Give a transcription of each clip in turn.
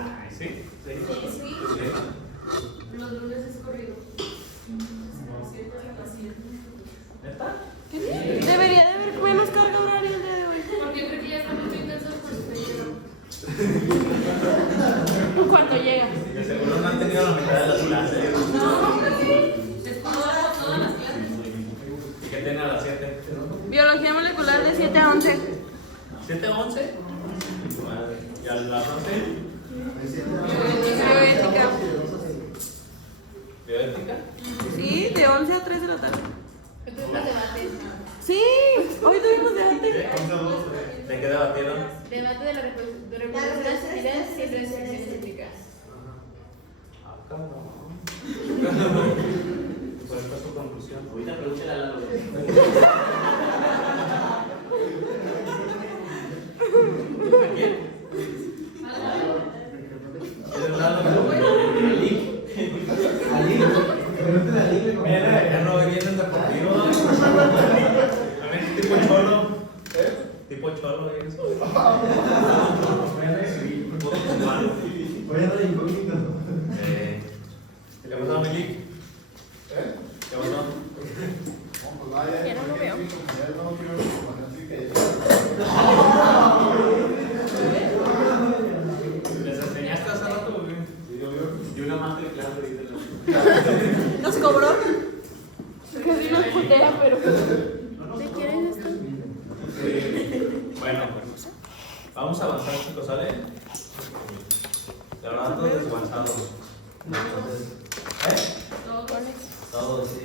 Ay, ¿sí? Sí. Los lunes es corrido. ¿Neta? ¿Qué? Debería de haber menos carga horaria el día de hoy. Porque creo que ya estamos muy intensos por su periodo. ¿Cuánto llega? De seguro no han tenido la mitad de las clases. No, es todas las clases. ¿Y qué tiene a las 7? Biología molecular de 7 a 11. ¿7 a 11? ¿Y a las 11? Bioética. ¿Bioética? Sí, de 11 a 3 de la tarde. Tuvimos debate. Sí, hoy tuvimos debate. ¿De qué debatieron? Debate de la reproducción de actividades y restricciones científicas. Ah, cabrón. ¿Cuál fue su conclusión? Ahorita pregúntale a Lalo. ¿A quién? ¿Quién es Lalo? Mira, ya no vienen deportivos. También tipo cholo. Tipo cholo, ¿eh? Voy a dar incógnito. ¿Qué pasó, Mili? ¿Qué pasó? Ya no lo veo. ¿Les enseñaste hace rato, güey? Sí, obvio. Y una más de clase ahorita. ¿Nos cobró? Que sí nos putea, pero. ¿Te quieren esto? Bueno, pues vamos a avanzar, chicos, ¿sale? La verdad, todos desguanzados. Todo, sí.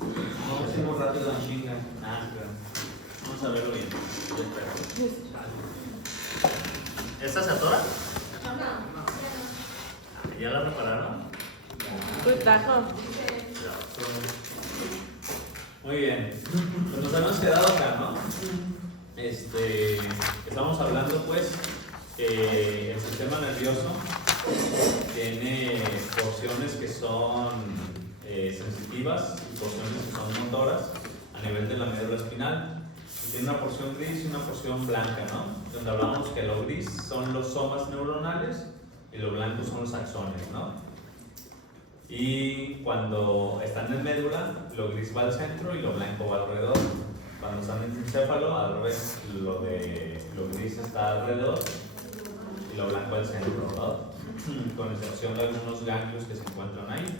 No, hicimos rápido en chinga. Claro. Vamos a verlo bien. Yo espero. ¿Esta se atora? ¿Ya la repararon? Pues tajo. Muy bien. Pues nos hemos quedado acá, ¿no? Estamos hablando, pues, que el sistema nervioso tiene porciones que son sensitivas y porciones que son motoras a nivel de la médula espinal. Y tiene una porción gris y una porción blanca, ¿no? Donde hablamos que lo gris son los somas neuronales y lo blanco son los axones, ¿no? Y cuando están en médula, lo gris va al centro y lo blanco va alrededor. Cuando están en encéfalo, al revés, lo gris está alrededor y lo blanco al centro, ¿verdad? Con excepción de algunos ganglios que se encuentran ahí.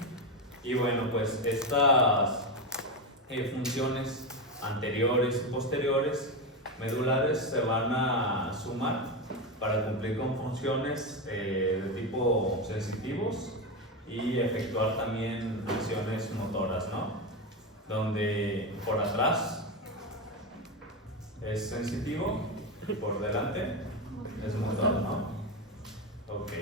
Y bueno, pues estas funciones anteriores y posteriores medulares se van a sumar para cumplir con funciones de tipo sensitivos y efectuar también acciones motoras, ¿no? Donde por atrás es sensitivo y por delante es motor, ¿no? Ok.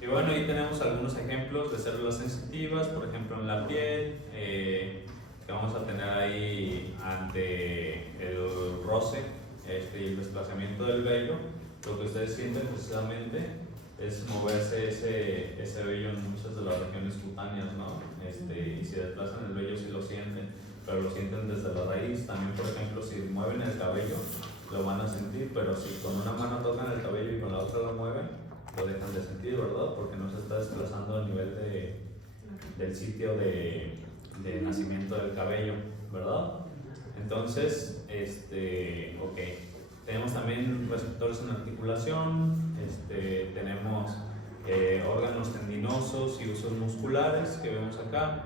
Y bueno, ahí tenemos algunos ejemplos de células sensitivas, por ejemplo en la piel, que vamos a tener ahí ante el roce y el desplazamiento del vello. Lo que ustedes sienten precisamente es moverse ese vello en muchas de las regiones cutáneas, ¿no? Y si desplazan el vello sí lo sienten, pero lo sienten desde la raíz. También, por ejemplo, si mueven el cabello, lo van a sentir, pero si con una mano tocan el cabello y con la otra lo mueven, lo dejan de sentir, ¿verdad? Porque no se está desplazando a nivel del sitio de nacimiento del cabello, ¿verdad? Entonces, ok. Tenemos también receptores en articulación, tenemos órganos tendinosos y usos musculares que vemos acá,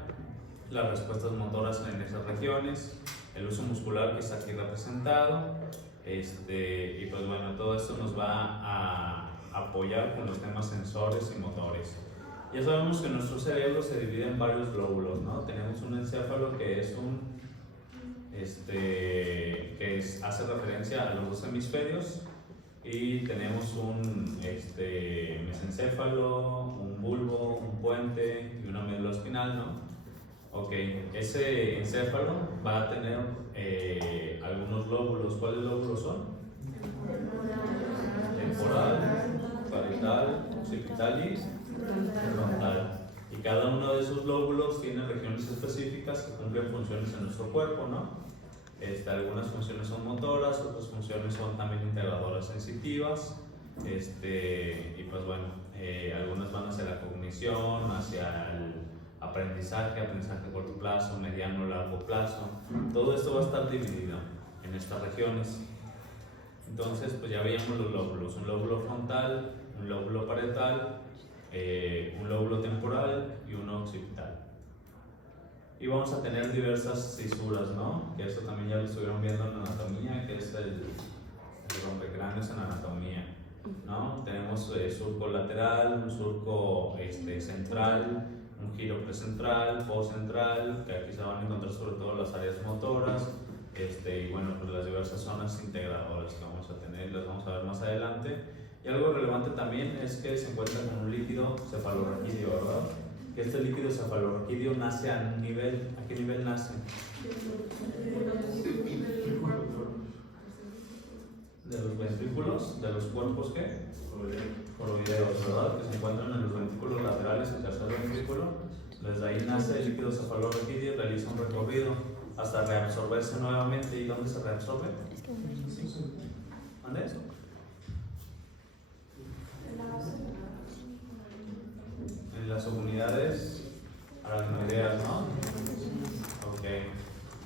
las respuestas motoras en esas regiones, el uso muscular que está aquí representado, y pues bueno, todo esto nos va a apoyar con los temas sensores y motores. Ya sabemos que nuestro cerebro se divide en varios glóbulos, ¿no? Tenemos un encéfalo que es hace referencia a los dos hemisferios, y tenemos un mesencéfalo, un bulbo, un puente y una médula espinal, ¿no? Ok, ese encéfalo va a tener algunos lóbulos. ¿Cuáles lóbulos son? Temporal, parietal, occipital y frontal. Y cada uno de esos lóbulos tiene regiones específicas que cumplen funciones en nuestro cuerpo, ¿no? Algunas funciones son motoras, otras funciones son también integradoras sensitivas, Y pues bueno, algunas van hacia la cognición, hacia el aprendizaje a corto plazo, mediano, largo plazo. Todo esto va a estar dividido en estas regiones. Entonces, pues ya veíamos los lóbulos: un lóbulo frontal, un lóbulo parietal, un lóbulo temporal y uno occipital. Y vamos a tener diversas cisuras, ¿no? Que eso también ya lo estuvieron viendo en anatomía, que es el rompecráneos en anatomía, ¿no? Tenemos surco lateral, un surco central, un giro precentral, postcentral, que aquí se van a encontrar sobre todo las áreas motoras, y bueno, pues las diversas zonas integradoras que vamos a tener, las vamos a ver más adelante. Y algo relevante también es que se encuentra con un líquido cefalorraquídeo, ¿verdad? Que este líquido cefalorraquídeo nace ¿a qué nivel nace? De los ventrículos, de los cuerpos, ¿qué? Coroideos, ¿verdad? Que se encuentran en los ventrículos laterales, el tercer ventrículo. Desde ahí nace el líquido cefalorraquídeo, realiza un recorrido hasta reabsorberse nuevamente. ¿Y dónde se reabsorbe? ¿Dónde es? En las subunidades aracnoideas, ¿no? Ok.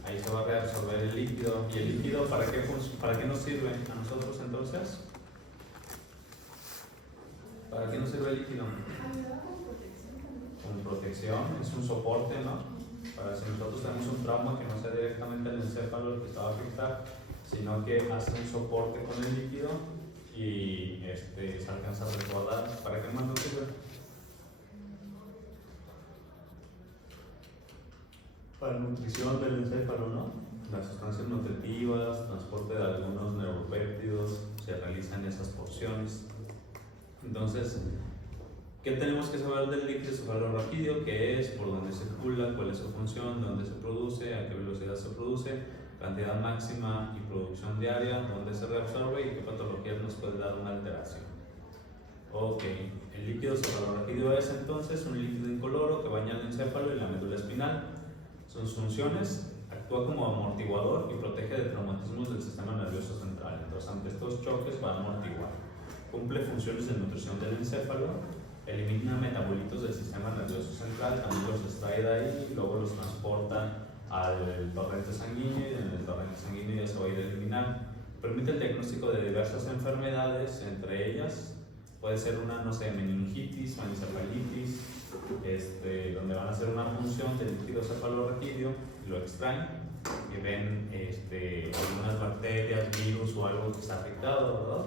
Ahí se va a reabsorber el líquido. ¿Y el líquido para qué nos sirve a nosotros entonces? ¿Para qué nos sirve el líquido? Como protección, es un soporte, ¿no? Para si nosotros tenemos un trauma que no sea directamente el encéfalo el que está a afectar, sino que hace un soporte con el líquido y se alcanza a resguardar. ¿Para qué más nos sirve? Para nutrición del encéfalo, ¿no? Las sustancias nutritivas, transporte de algunos neuropéptidos, se realizan en esas porciones. Entonces, ¿qué tenemos que saber del líquido cefalorraquídeo? ¿Qué es? ¿Por dónde circula? ¿Cuál es su función? ¿Dónde se produce? ¿A qué velocidad se produce? Cantidad máxima y producción diaria, ¿dónde se reabsorbe y qué patologías nos puede dar una alteración? Ok, el líquido cefalorraquídeo es entonces un líquido incoloro que baña el encéfalo y la médula espinal. Sus funciones: actúa como amortiguador y protege de traumatismos del sistema nervioso central. Entonces, ante estos choques va a amortiguar. Cumple funciones de nutrición del encéfalo, elimina metabolitos del sistema nervioso central, también los extrae de ahí y luego los transporta al torrente sanguíneo, y en el torrente sanguíneo ya se va a ir a eliminar. Permite el diagnóstico de diversas enfermedades, entre ellas puede ser una, no sé, meningitis o encefalitis, donde van a hacer una función del líquido cefalorraquídeo, lo extraen y ven algunas bacterias, virus o algo que está afectado, ¿verdad?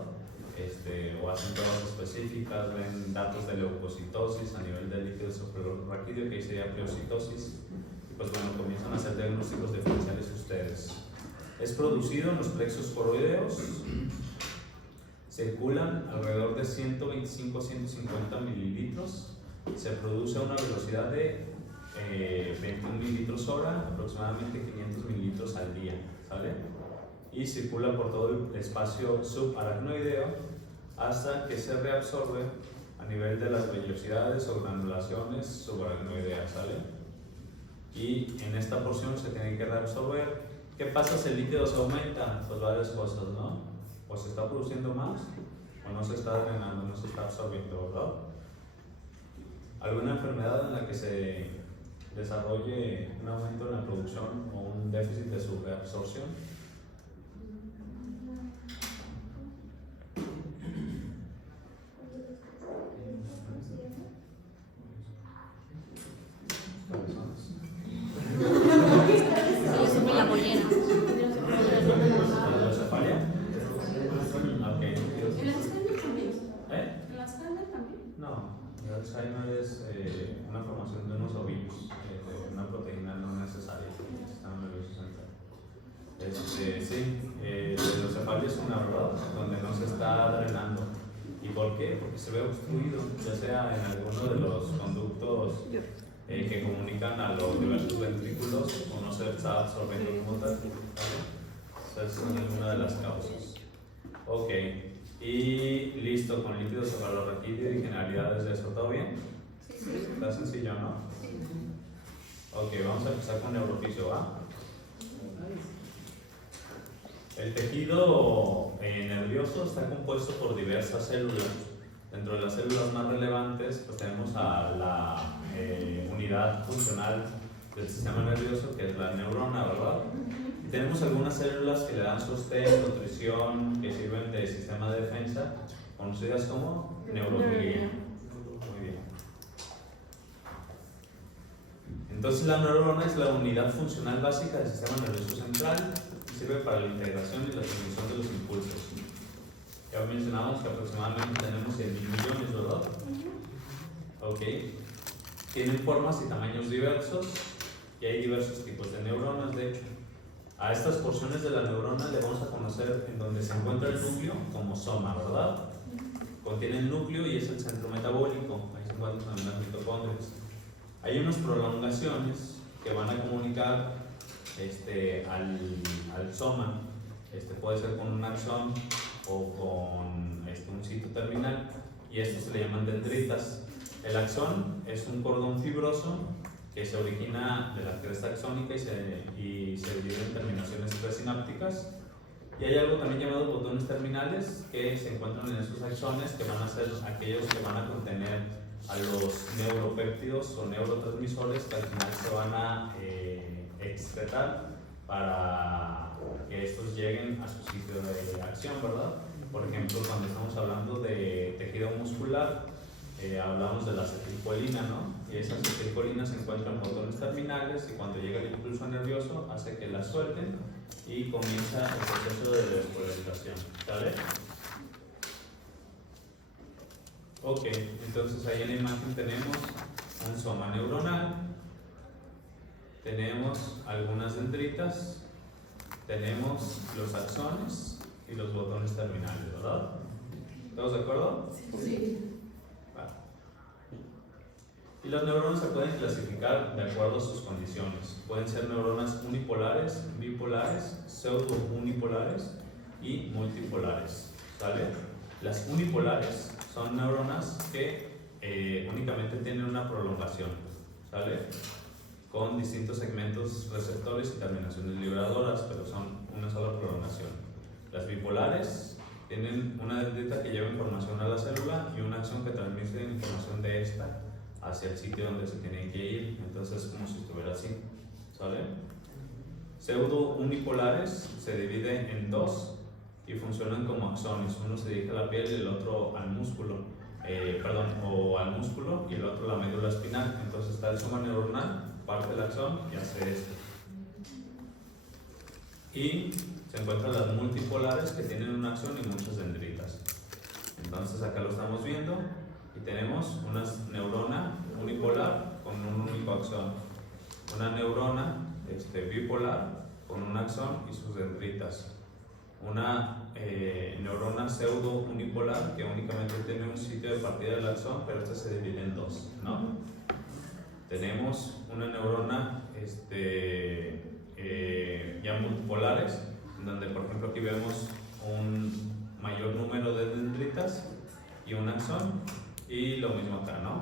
O hacen pruebas específicas, ven datos de leucocitosis a nivel del líquido cefalorraquídeo, que ahí sería pleocitosis. Pues bueno, comienzan a hacer diagnósticos diferenciales ustedes. Es producido en los plexos coroideos, circulan alrededor de 125 a 150 mililitros, se produce a una velocidad de 21 mililitros hora, aproximadamente 500 mililitros al día, ¿sale? Y circula por todo el espacio subaracnoideo hasta que se reabsorbe a nivel de las vellosidades o granulaciones subaracnoideas, ¿sale? Y en esta porción se tiene que reabsorber. ¿Qué pasa si el líquido se aumenta? Pues varias cosas, ¿no? O se está produciendo más, o no se está drenando, no se está absorbiendo, ¿verdad? ¿Alguna enfermedad en la que se desarrolle un aumento en la producción o un déficit de su reabsorción? La mollera. ¿Cefalia? Ok. ¿El Alzheimer también? ¿Eh? ¿El Alzheimer también? No, el Alzheimer es una formación de unos ovillos, una proteína no necesaria en el sistema nervioso central. Sí, los cefalios es una verdad donde no se está drenando. ¿Y por qué? Porque se ve obstruido, ya sea en alguno de los conductos que comunican a los diversos ventrículos o no se está absorbiendo como tal, ¿vale? Esa es una de las causas. Ok, y listo con líquido cefalorraquídeo y generalidades de eso, ¿todo bien? Sí. Está sencillo, ¿no? Ok, vamos a empezar con neurofisio, ¿va? El tejido nervioso está compuesto por diversas células. Dentro de las células más relevantes, pues tenemos a la unidad funcional del sistema nervioso, que es la neurona, ¿verdad? Y tenemos algunas células que le dan sostén, nutrición, que sirven de sistema de defensa, conocidas como neuroglía. Muy bien. Entonces la neurona es la unidad funcional básica del sistema nervioso central y sirve para la integración y la transmisión de los impulsos. Ya mencionamos que aproximadamente tenemos 100.000 millones, ¿verdad? Ok. Tienen formas y tamaños diversos y hay diversos tipos de neuronas, de hecho. A estas porciones de la neurona le vamos a conocer en donde se encuentra el núcleo como soma, ¿verdad? Contiene el núcleo y es el centro metabólico. Ahí se encuentran también las mitocondrias. Hay unas prolongaciones que van a comunicar al soma. Puede ser con un axón o con un sitio terminal, y estos se le llaman dendritas. El axón es un cordón fibroso que se origina de la cresta axónica y se divide en terminaciones presinápticas, y hay algo también llamado botones terminales que se encuentran en esos axones, que van a ser aquellos que van a contener a los neuropéptidos o neurotransmisores que al final se van a excretar para que estos lleguen a su sitio de acción, ¿verdad? Por ejemplo, cuando estamos hablando de tejido muscular, hablamos de la acetilcolina, ¿no? Y esa acetilcolina se encuentra en botones terminales, y cuando llega el impulso nervioso hace que la suelten y comienza el proceso de despolarización, ¿sale? Ok, entonces ahí en la imagen tenemos un soma neuronal, tenemos algunas dendritas, tenemos los axones y los botones terminales, ¿verdad? ¿Todos de acuerdo? Sí. Vale. Y las neuronas se pueden clasificar de acuerdo a sus condiciones. Pueden ser neuronas unipolares, bipolares, pseudo-unipolares y multipolares, ¿sale? Las unipolares son neuronas que únicamente tienen una prolongación, ¿sale? Con distintos segmentos receptores y terminaciones liberadoras, pero son una sola prolongación. Las bipolares tienen una dendrita que lleva información a la célula y una acción que transmite información de esta hacia el sitio donde se tiene que ir. Entonces es como si estuviera así, ¿sale? Pseudo unipolares se dividen en dos y funcionan como axones. Uno se dirige a la piel y el otro al músculo, o al músculo, y el otro a la médula espinal. Entonces está el soma neuronal, parte del axón y hace esto. Y se encuentran las multipolares, que tienen una acción y muchas dendritas. Entonces acá lo estamos viendo y tenemos una neurona unipolar con un único axón, una neurona bipolar con un axón y sus dendritas, una neurona pseudo unipolar que únicamente tiene un sitio de partida del axón, pero este se divide en dos, ¿no? Tenemos una neurona ya multipolares, en donde por ejemplo aquí vemos un mayor número de dendritas y un axón, y lo mismo acá, ¿no?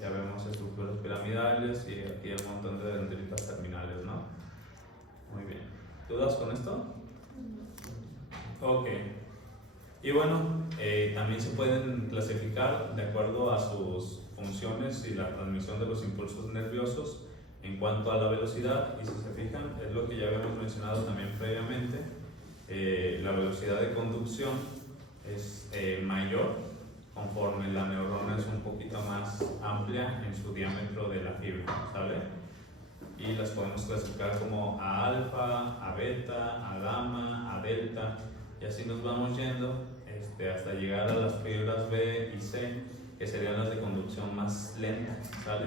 Ya vemos estructuras piramidales y aquí el montón de dendritas terminales, ¿no? Muy bien. ¿Dudas con esto? Ok. Y bueno, también se pueden clasificar de acuerdo a sus funciones y la transmisión de los impulsos nerviosos en cuanto a la velocidad, y si se fijan, es lo que ya habíamos mencionado también previamente, la velocidad de conducción es mayor conforme la neurona es un poquito más amplia en su diámetro de la fibra, ¿sale? Y las podemos clasificar como a alfa, a beta, a gamma, a delta, y así nos vamos yendo hasta llegar a las fibras B y C, que serían las de conducción más lenta, ¿sale?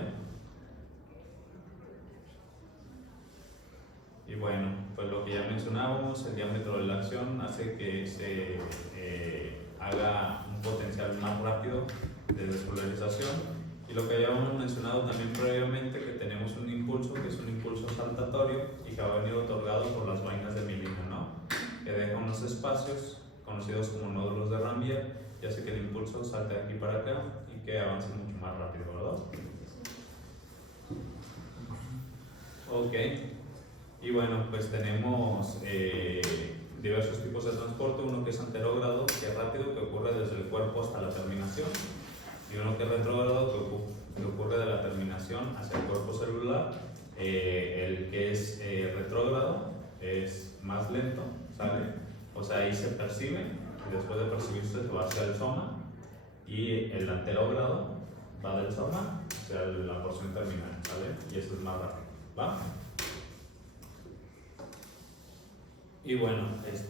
Y bueno, pues lo que ya mencionábamos, el diámetro de la acción hace que se haga un potencial más rápido de despolarización, y lo que ya hemos mencionado también previamente, que tenemos un impulso que es un impulso saltatorio y que va a venir otorgado por las vainas de milina, ¿no? Que deja unos espacios conocidos como nódulos de Rambier y hace que el impulso salte de aquí para acá y que avance mucho más rápido, ¿verdad? Ok. Y bueno, pues tenemos diversos tipos de transporte, uno que es anterógrado, que es rápido, que ocurre desde el cuerpo hasta la terminación, y uno que es retrógrado, que ocurre de la terminación hacia el cuerpo celular. El que es retrógrado es más lento, ¿sale? O sea, ahí se percibe, y después de percibirse se va hacia el soma, y el anterógrado va del soma hacia la porción terminal, ¿vale? Y eso es más rápido, ¿va? Y bueno,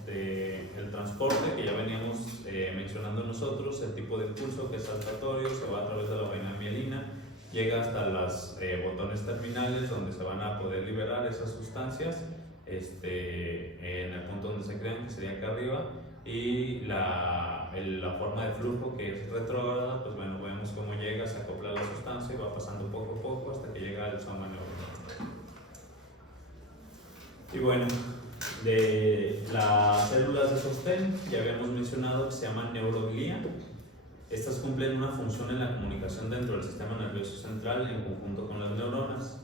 el transporte que ya veníamos mencionando nosotros, el tipo de impulso que es saltatorio, se va a través de la vaina mielina, llega hasta los botones terminales donde se van a poder liberar esas sustancias en el punto donde se crean, que sería acá arriba, y la forma de flujo que es retrógrada, pues bueno, vemos cómo llega, se acopla la sustancia y va pasando poco a poco hasta que llega al soma neuronal. Y bueno, de las células de sostén ya habíamos mencionado que se llaman neuroglía. Estas cumplen una función en la comunicación dentro del sistema nervioso central en conjunto con las neuronas,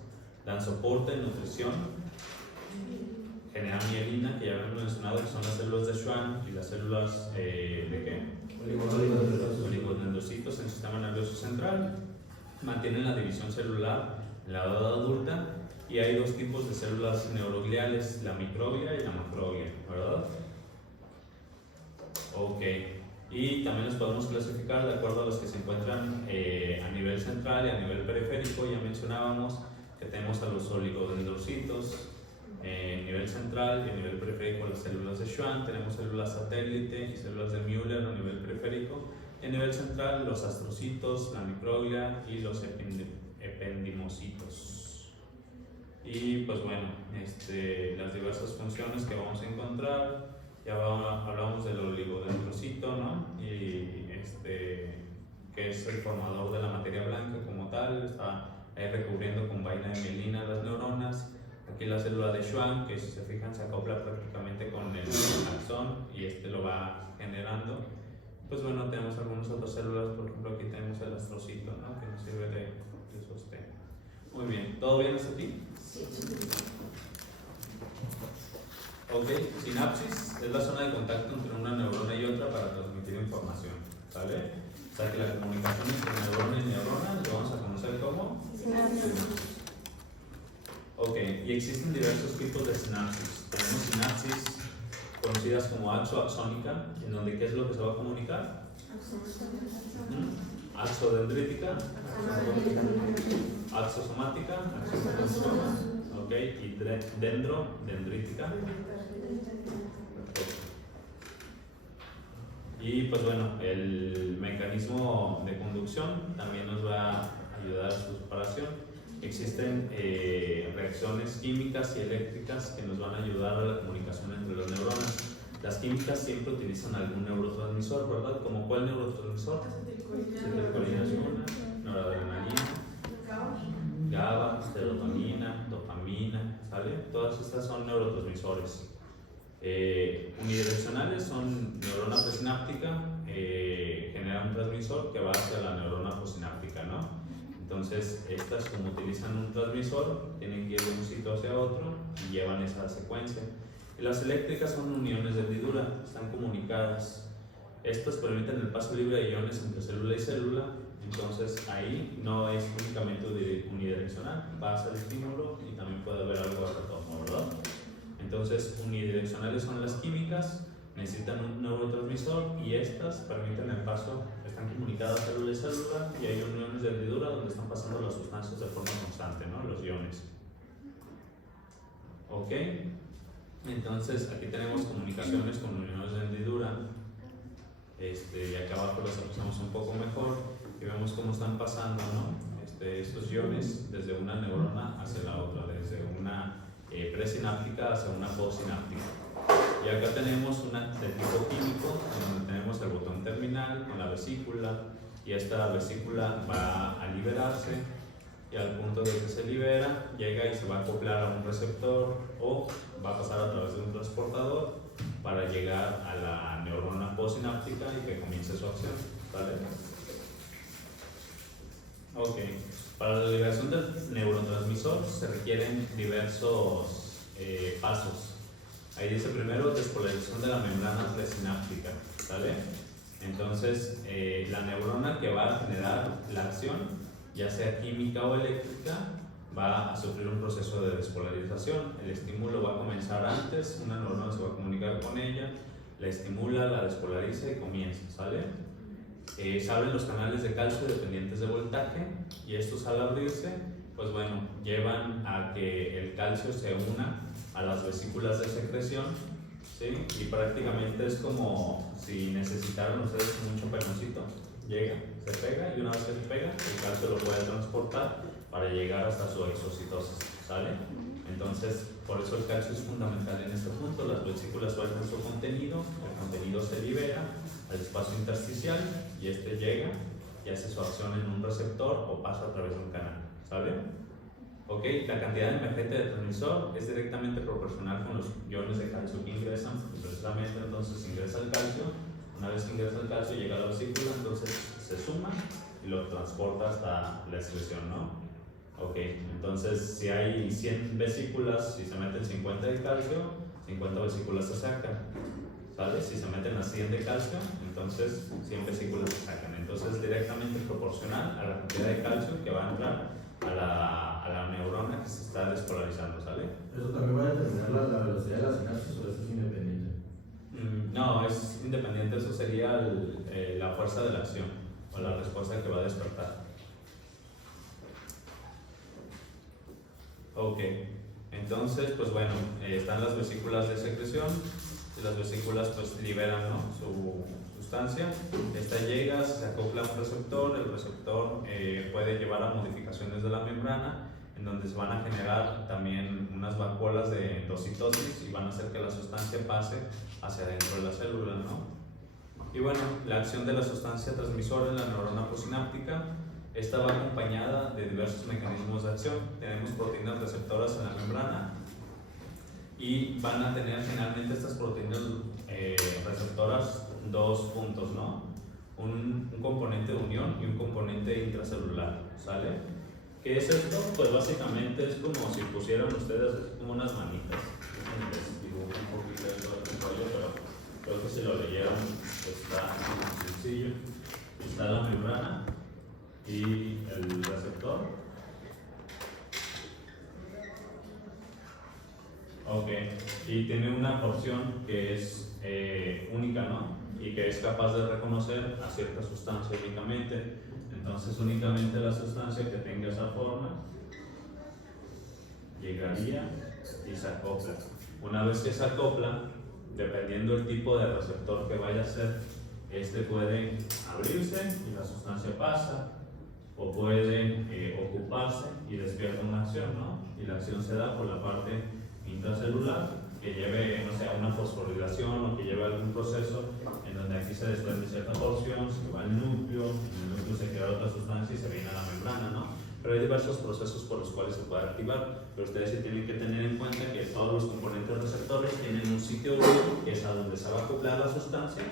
dan soporte, nutrición, generan mielina, que ya habíamos mencionado que son las células de Schwann, y las células ¿de qué? Oligodendrocitos en el sistema nervioso central, mantienen la división celular en la edad adulta. Y hay dos tipos de células neurogliales, la microglia y la macroglia, ¿verdad? Ok. Y también los podemos clasificar de acuerdo a los que se encuentran a nivel central y a nivel periférico. Ya mencionábamos que tenemos a los oligodendrocitos a nivel central y a nivel periférico las células de Schwann. Tenemos células satélite y células de Müller a nivel periférico. Y a nivel central los astrocitos, la microglia y los ependimocitos. Y pues bueno, las diversas funciones que vamos a encontrar, ya hablamos del oligodendrocito, ¿no? Y que es el formador de la materia blanca como tal, está ahí recubriendo con vaina de mielina las neuronas. Aquí la célula de Schwann, que si se fijan se acopla prácticamente con el axón y lo va generando. Pues bueno, tenemos algunas otras células, por ejemplo aquí tenemos el astrocito, ¿no? Que nos sirve de sostén. Muy bien, ¿todo bien hasta aquí? Ok, sinapsis es la zona de contacto entre una neurona y otra para transmitir información, ¿vale? O sea que la comunicación entre neurona y neurona lo vamos a conocer como sinapsis. Ok, y existen diversos tipos de sinapsis. Tenemos sinapsis conocidas como axoaxónica, en donde ¿qué es lo que se va a comunicar? Axodendrítica, axosomática, ok, y dendrítica. Y pues bueno, el mecanismo de conducción también nos va a ayudar a su separación. Existen reacciones químicas y eléctricas que nos van a ayudar a la comunicación entre las neuronas. Las químicas siempre utilizan algún neurotransmisor, ¿verdad? ¿Como cuál neurotransmisor? Acetilcolina es una, noradrenalina, GABA, serotonina, dopamina, ¿sale? Todas estas son neurotransmisores. Unidireccionales son neurona presináptica, genera un transmisor que va hacia la neurona postsináptica, ¿no? Entonces, estas como utilizan un transmisor, tienen que ir de un sitio hacia otro y llevan esa secuencia. Y las eléctricas son uniones de hendidura, están comunicadas. Estas permiten el paso libre de iones entre célula y célula, entonces ahí no es únicamente unidireccional, pasa el estímulo y también puede haber algo de retorno, ¿verdad? Entonces, unidireccionales son las químicas, necesitan un neurotransmisor y estas permiten el paso, están comunicadas célula y célula y hay uniones de hendidura donde están pasando las sustancias de forma constante, ¿no? Los iones. Ok, entonces aquí tenemos comunicaciones con uniones de hendidura. Y acá abajo las apreciamos un poco mejor y vemos cómo están pasando, ¿no? Estos iones desde una neurona hacia la otra, desde una presináptica hacia una postsináptica. Y acá tenemos una de tipo químico, donde tenemos el botón terminal con la vesícula, y esta vesícula va a liberarse y al punto de que se libera llega y se va a acoplar a un receptor o va a pasar a través de un transportador para llegar a la neurona postsináptica y que comience su acción, ¿vale? Ok, para la liberación del neurotransmisor se requieren diversos pasos. Ahí dice primero despolarización de la membrana presináptica, ¿sale? Entonces, la neurona que va a generar la acción, ya sea química o eléctrica, va a sufrir un proceso de despolarización. El estímulo va a comenzar antes, una neurona se va a comunicar con ella, la estimula, la despolariza y comienza, ¿sale? Se abren los canales de calcio dependientes de voltaje y estos al abrirse, pues bueno, llevan a que el calcio se una a las vesículas de secreción, ¿sí? Y prácticamente es como si necesitaran ustedes mucho pegoncito, llega, se pega y una vez que se pega, el calcio lo puede transportar para llegar hasta su exocitosis, ¿sale? Entonces, por eso el calcio es fundamental en este punto. Las vesículas sueltan su contenido, el contenido se libera al espacio intersticial y este llega y hace su acción en un receptor o pasa a través de un canal, ¿sale? Ok, la cantidad emergente de transmisor es directamente proporcional con los iones de calcio que ingresan, precisamente entonces ingresa el calcio, una vez que ingresa el calcio llega a la vesícula, entonces se suma y lo transporta hasta la excreción, ¿no? Ok, entonces si hay 100 vesículas, si se meten 50 de calcio, 50 vesículas se sacan, ¿sale? Si se meten a 100 de calcio, entonces 100 vesículas se sacan. Entonces es directamente proporcional a la cantidad de calcio que va a entrar a la neurona que se está despolarizando, ¿sale? ¿Eso también va a determinar la velocidad de la sinapsis o eso es independiente? No, es independiente, eso sería la fuerza de la acción o la respuesta que va a despertar. Ok, entonces, pues bueno, están las vesículas de secreción y las vesículas pues liberan, ¿no?, su sustancia. Esta llega, se acopla a un receptor, el receptor puede llevar a modificaciones de la membrana en donde se van a generar también unas vacuolas de endocitosis y van a hacer que la sustancia pase hacia adentro de la célula, ¿no? Y bueno, la acción de la sustancia transmisora en la neurona posináptica, esta va acompañada de diversos mecanismos de acción. Tenemos proteínas receptoras en la membrana y van a tener generalmente estas proteínas receptoras dos puntos, ¿no? Un componente de unión y un componente intracelular, ¿sale? ¿Qué es esto? Pues básicamente es como si pusieran ustedes como unas manitas. Les dibujo un poquito de todo el rollo, pero creo que si lo leyeron está sencillo. Está la membrana y el receptor. Ok, y tiene una porción que es única, ¿no? Y que es capaz de reconocer a cierta sustancia únicamente. Entonces, únicamente la sustancia que tenga esa forma llegaría y se acopla. Una vez que se acopla, dependiendo del tipo de receptor que vaya a ser, este puede abrirse y la sustancia pasa, o puede ocuparse y despierta una acción, ¿no? Y la acción se da por la parte intracelular, que lleve, no sé, una fosforilación o que lleve algún proceso en donde aquí se desprende cierta porción, se va al núcleo, en el núcleo se crea otra sustancia y se viene a la membrana, ¿no? Pero hay diversos procesos por los cuales se puede activar, pero ustedes sí tienen que tener en cuenta que todos los componentes receptores tienen un sitio único, que es a donde se va a acoplar la sustancia,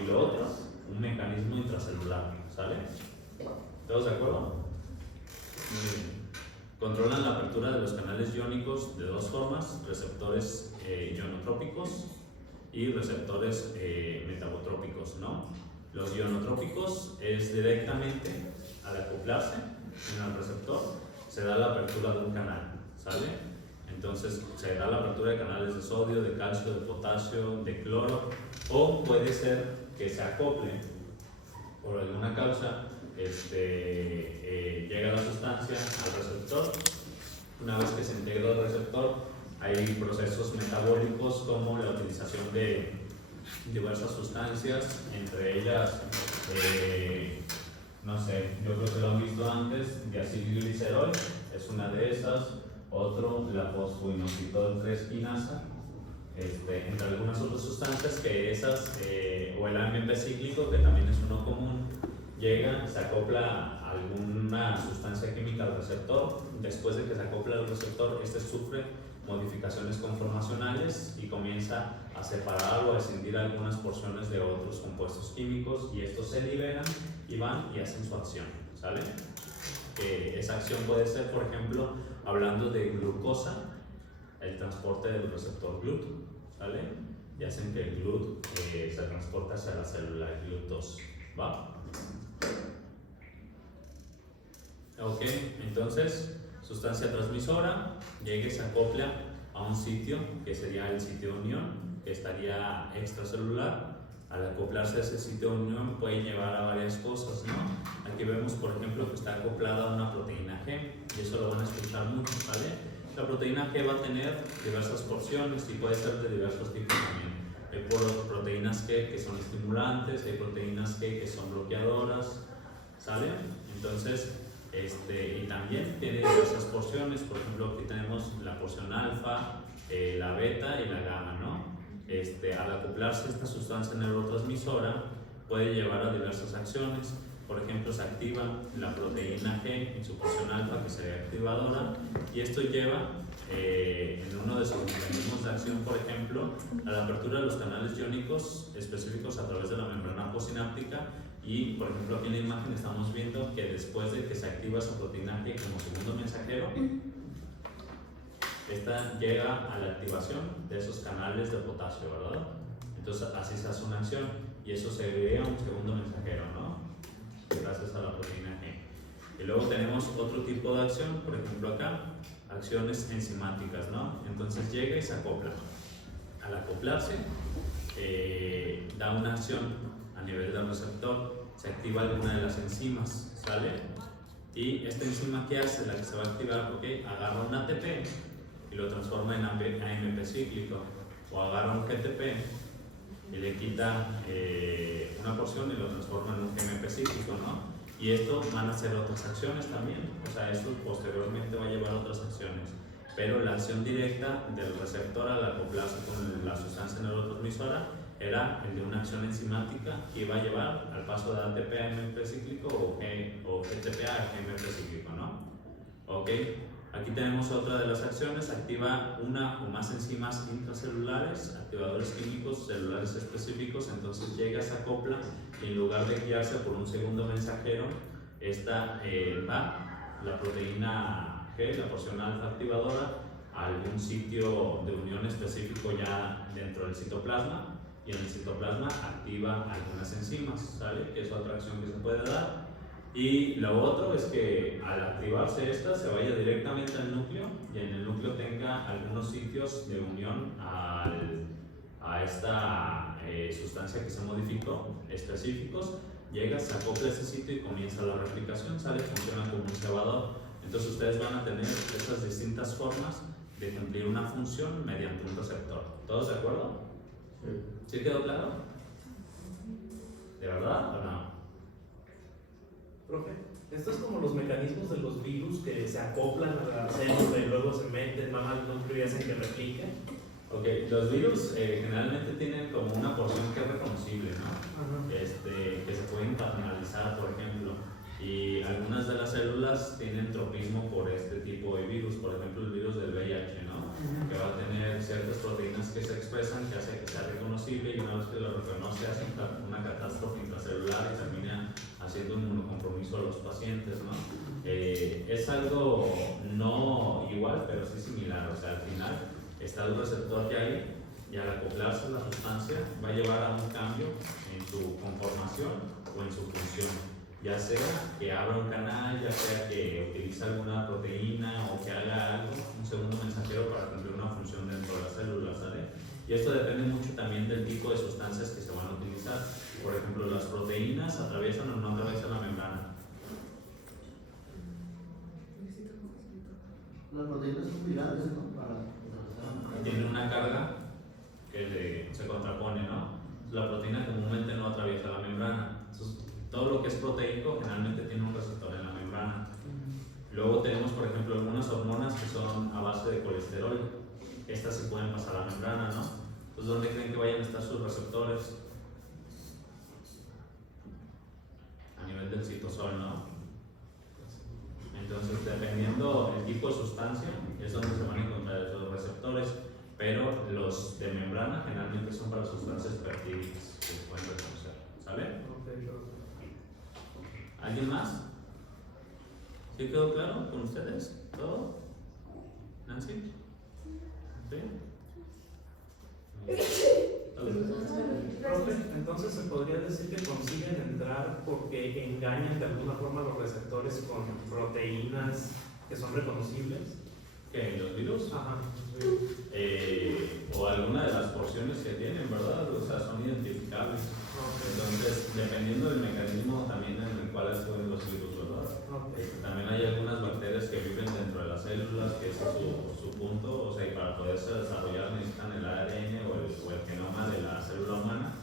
y lo otro, un mecanismo intracelular, ¿sale? ¿Todos de acuerdo? Muy bien. Controlan la apertura de los canales iónicos de dos formas: receptores ionotrópicos y receptores metabotrópicos, ¿no? Los ionotrópicos es directamente al acoplarse en el receptor, se da la apertura de un canal, ¿sale? Entonces se da la apertura de canales de sodio, de calcio, de potasio, de cloro, o puede ser que se acople por alguna causa. Llega la sustancia al receptor. Una vez que se integra el receptor, hay procesos metabólicos como la utilización de diversas sustancias, entre ellas, no sé, yo creo que lo han visto antes, diacilglicerol es una de esas, otro, la fosfoinositol 3-quinasa, entre algunas otras sustancias que esas, o el AMP cíclico, que también es uno común, llega, se acopla a alguna sustancia química al receptor. Después de que se acopla al receptor, este sufre modificaciones conformacionales y comienza a separar o a escindir algunas porciones de otros compuestos químicos, y estos se liberan y van y hacen su acción, ¿sale? Esa acción puede ser, por ejemplo, hablando de glucosa, el transporte del receptor GLUT, ¿sale? Y hacen que el GLUT se transporte hacia la célula, el GLUT2, ¿va? Ok, entonces, sustancia transmisora, llega y se acopla a un sitio que sería el sitio de unión, que estaría extracelular. Al acoplarse a ese sitio de unión puede llevar a varias cosas, ¿no? Aquí vemos, por ejemplo, que está acoplada a una proteína G, y eso lo van a escuchar mucho, ¿vale? La proteína G va a tener diversas porciones y puede ser de diversos tipos también. Hay proteínas G que son estimulantes, hay proteínas G que son bloqueadoras, ¿sale? Entonces, y también tiene diversas porciones. Por ejemplo, aquí tenemos la porción alfa, la beta y la gamma, ¿no? Al acoplarse esta sustancia neurotransmisora puede llevar a diversas acciones. Por ejemplo, se activa la proteína G en su porción alfa, que sería activadora, y esto lleva en uno de sus mecanismos de acción, por ejemplo, a la apertura de los canales iónicos específicos a través de la membrana postsináptica. Y, por ejemplo, aquí en la imagen estamos viendo que después de que se activa esa proteína G como segundo mensajero, esta llega a la activación de esos canales de potasio, ¿verdad? Entonces así se hace una acción y eso se agrega un segundo mensajero, ¿no? Gracias a la proteína G. Y luego tenemos otro tipo de acción, por ejemplo acá, acciones enzimáticas, ¿no? Entonces llega y se acopla. Al acoplarse, da una acción a nivel del receptor, se activa alguna de las enzimas, ¿sale? Y esta enzima, ¿qué hace? La que se va a activar, ¿ok? Agarra un ATP y lo transforma en AMP cíclico, o agarra un GTP y le quita una porción y lo transforma en un GMP cíclico, ¿no? Y esto van a hacer otras acciones también, o sea, esto posteriormente va a llevar a otras acciones, pero la acción directa del receptor al acoplarse con la sustancia neurotransmisora era el de una acción enzimática que iba a llevar al paso de ATP a AMP cíclico o GTP a GMP cíclico, ¿no? Ok. Aquí tenemos otra de las acciones, activa una o más enzimas intracelulares, activadores químicos celulares específicos. Entonces llega, se acopla y en lugar de guiarse por un segundo mensajero, esta va, la proteína G, la porción alfa activadora, a algún sitio de unión específico ya dentro del citoplasma, y en el citoplasma activa algunas enzimas, ¿sale? Que es otra acción que se puede dar. Y lo otro es que al activarse esta se vaya directamente al núcleo y en el núcleo tenga algunos sitios de unión a esta sustancia que se modificó específicos. Llega, se acopla a ese sitio y comienza la replicación, sale, funciona como un cebador. Entonces ustedes van a tener esas distintas formas de cumplir una función mediante un receptor. ¿Todos de acuerdo? ¿Sí quedó claro? ¿De verdad o no? Profe, esto es como los mecanismos de los virus que se acoplan a la célula y luego se meten más al núcleo y hacen que repliquen. Ok, los virus generalmente tienen como una porción que es reconocible, ¿no? Que se puede internalizar, por ejemplo, y algunas de las células tienen tropismo por este tipo de virus, por ejemplo el virus del VIH, ¿no? Que va a tener ciertas proteínas que se expresan que hace que sea reconocible y una vez que lo reconoce hace una catástrofe intracelular y termina haciendo un inmunocompromiso a los pacientes, ¿no? Es algo no igual, pero sí similar, o sea, al final está el receptor que hay y al acoplarse la sustancia va a llevar a un cambio en su conformación o en su función, ya sea que abra un canal, ya sea que utilice alguna proteína o que haga algo, un segundo mensajero para cumplir una función dentro de la célula, ¿sale? Y esto depende mucho también del tipo de sustancias que se van a utilizar. Por ejemplo, las proteínas atraviesan o no atraviesan la membrana. Las proteínas son virales, ¿no? Tienen una carga que se contrapone, ¿no? La proteína comúnmente no atraviesa la membrana. Entonces, todo lo que es proteico generalmente tiene un receptor en la membrana. Luego tenemos, por ejemplo, algunas hormonas que son a base de colesterol. Estas se pueden pasar a la membrana, ¿no? Entonces, ¿dónde creen que vayan a estar sus receptores? A nivel del citosol, ¿no? Entonces, dependiendo del tipo de sustancia, es donde se van a encontrar esos receptores, pero los de membrana generalmente son para sustancias peptídicas que se pueden reconocer, ¿sale? ¿Alguien más? ¿Sí quedó claro con ustedes? ¿Todo? ¿Nancy? ¿Sí? Profe, entonces se podría decir que consiguen entrar porque engañan de alguna forma los receptores con proteínas que son reconocibles. ¿Qué? ¿Los virus? Ajá. O alguna de las porciones que tienen, ¿verdad? O sea, son identificables. Entonces, dependiendo del mecanismo también en el cual actúen los virus, ¿verdad? También hay algunas bacterias que viven dentro de las células, que ese es su punto, o sea, y para poderse desarrollar necesitan el ARN o el genoma de la célula humana.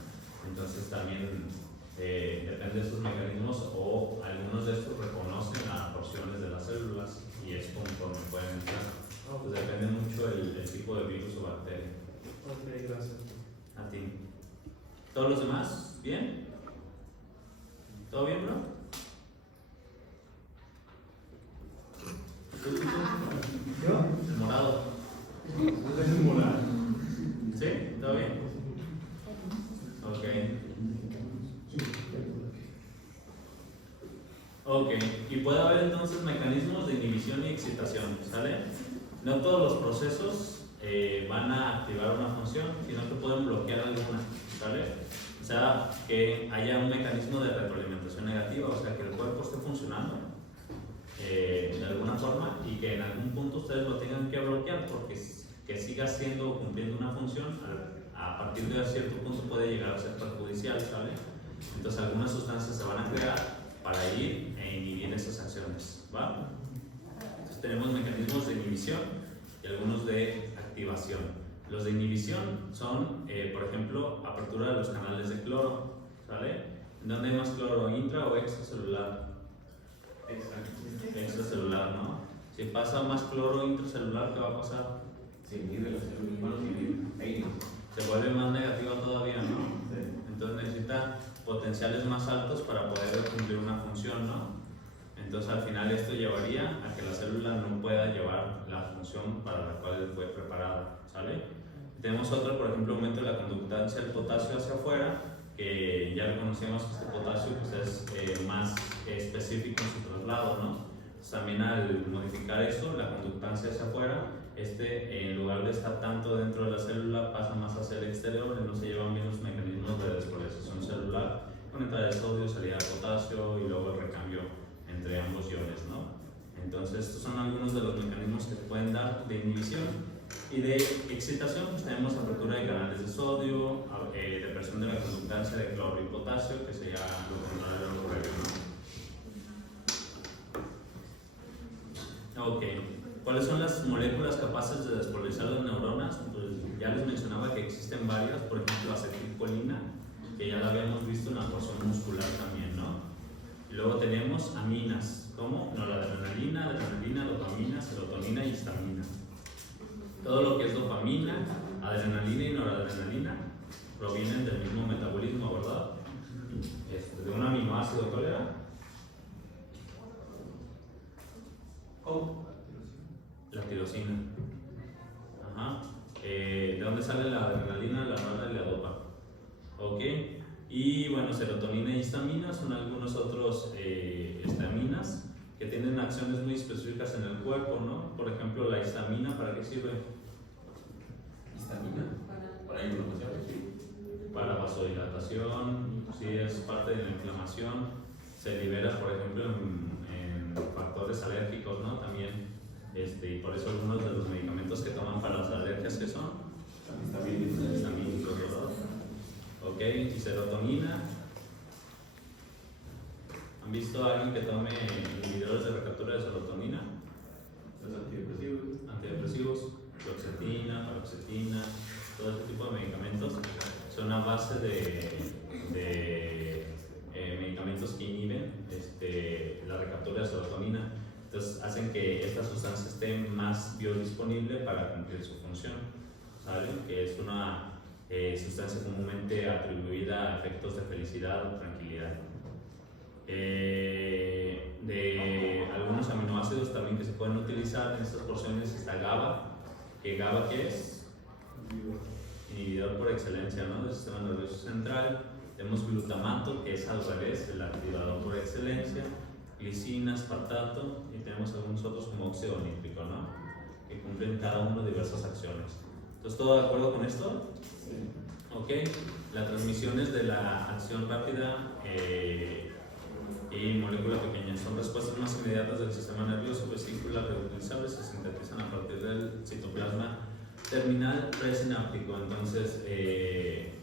Entonces, también depende de esos mecanismos, o algunos de estos reconocen a porciones de las células y es conforme pueden entrar. Pues depende mucho el tipo de virus o bacteria. Ok, gracias. A ti. ¿Todos los demás? ¿Bien? ¿Todo bien, bro? ¿Yo? El morado. No soy moral. ¿Sí? ¿Todo bien? Ok. Ok. Y puede haber entonces mecanismos de inhibición y excitación, ¿sale? No todos los procesos van a activar una función, sino que pueden bloquear alguna, ¿sale? O sea, que haya un mecanismo de retroalimentación negativa, o sea, que el cuerpo esté funcionando de alguna forma y que en algún punto ustedes lo tengan que bloquear porque que siga siendo o cumpliendo una función, a partir de cierto punto puede llegar a ser perjudicial, ¿sale? Entonces algunas sustancias se van a crear para ir e inhibir esas acciones, ¿va? Entonces tenemos mecanismos de inhibición y algunos de activación. Los de inhibición son, por ejemplo, apertura de los canales de cloro, ¿sale? ¿Dónde hay más cloro? ¿Intra o extracelular? Extracelular, ¿no? Si pasa más cloro intracelular, ¿qué va a pasar? Se inhibe la célula, bueno, ahí Se vuelve más negativa todavía, ¿no? Entonces necesita potenciales más altos para poder cumplir una función, ¿no? Entonces al final esto llevaría a que la célula no pueda llevar la función para la cual fue preparada, ¿sale? Tenemos otra, por ejemplo, aumento de la conductancia del potasio hacia afuera, que ya reconocemos que este potasio pues, es más específico en su traslado, ¿no? Entonces, también al modificar eso, la conductancia hacia afuera, en lugar de estar tanto dentro de la célula, pasa más hacia el exterior y no se llevan bien los mecanismos de despolarización celular, con entrada de sodio, salida de potasio y luego el recambio entre ambos iones, ¿no? Entonces, estos son algunos de los mecanismos que se pueden dar de inhibición. Y de excitación, pues tenemos apertura de canales de sodio, depresión de la conductancia de cloro y potasio, que sería lo contrario a lo previo, ¿no? Ok. ¿Cuáles son las moléculas capaces de despolarizar las neuronas? Pues ya les mencionaba que existen varias, por ejemplo, acetilcolina, que ya la habíamos visto en la porción muscular también, ¿no? Y luego tenemos aminas, como noradrenalina, adrenalina, dopamina, serotonina y histamina. Todo lo que es dopamina, adrenalina y noradrenalina provienen del mismo metabolismo, ¿verdad? De un aminoácido, ¿cuál era? ¿Cómo? La tirosina. Ajá. ¿De dónde sale la adrenalina, la nora y la dopa? Ok. Y bueno, serotonina y histamina son algunos otros estaminas que tienen acciones muy específicas en el cuerpo, ¿no? Por ejemplo, la histamina, ¿para qué sirve? Histamina. Para inflamación. Para vasodilatación, sí, es parte de la inflamación. Se libera, por ejemplo, en factores alérgicos, ¿no? También. Y por eso algunos de los medicamentos que toman para las alergias, ¿qué son? Histamínicos, ¿verdad? Ok, y serotonina. ¿Han visto a alguien que tome inhibidores de recaptura de serotonina? Los antidepresivos. Antidepresivos, fluoxetina, paroxetina, todo este tipo de medicamentos son a base de medicamentos que inhiben la recaptura de serotonina. Entonces hacen que esta sustancia esté más biodisponible para cumplir su función, ¿saben? Que es una sustancia comúnmente atribuida a efectos de felicidad o tranquilidad. De algunos aminoácidos también que se pueden utilizar en estas porciones está GABA, que GABA ¿qué es? Inhibidor por excelencia, ¿no? Del sistema nervioso central. Tenemos glutamato, que es al revés, el activador por excelencia, glicina, aspartato, y tenemos algunos otros como óxido nítrico, ¿no? Que cumplen cada uno diversas acciones. ¿Entonces todo de acuerdo con esto? Ok. La transmisión es de la acción rápida y molécula pequeña. Son respuestas más inmediatas del sistema nervioso, vesícula reutilizable, se sintetizan a partir del citoplasma terminal presináptico. Entonces,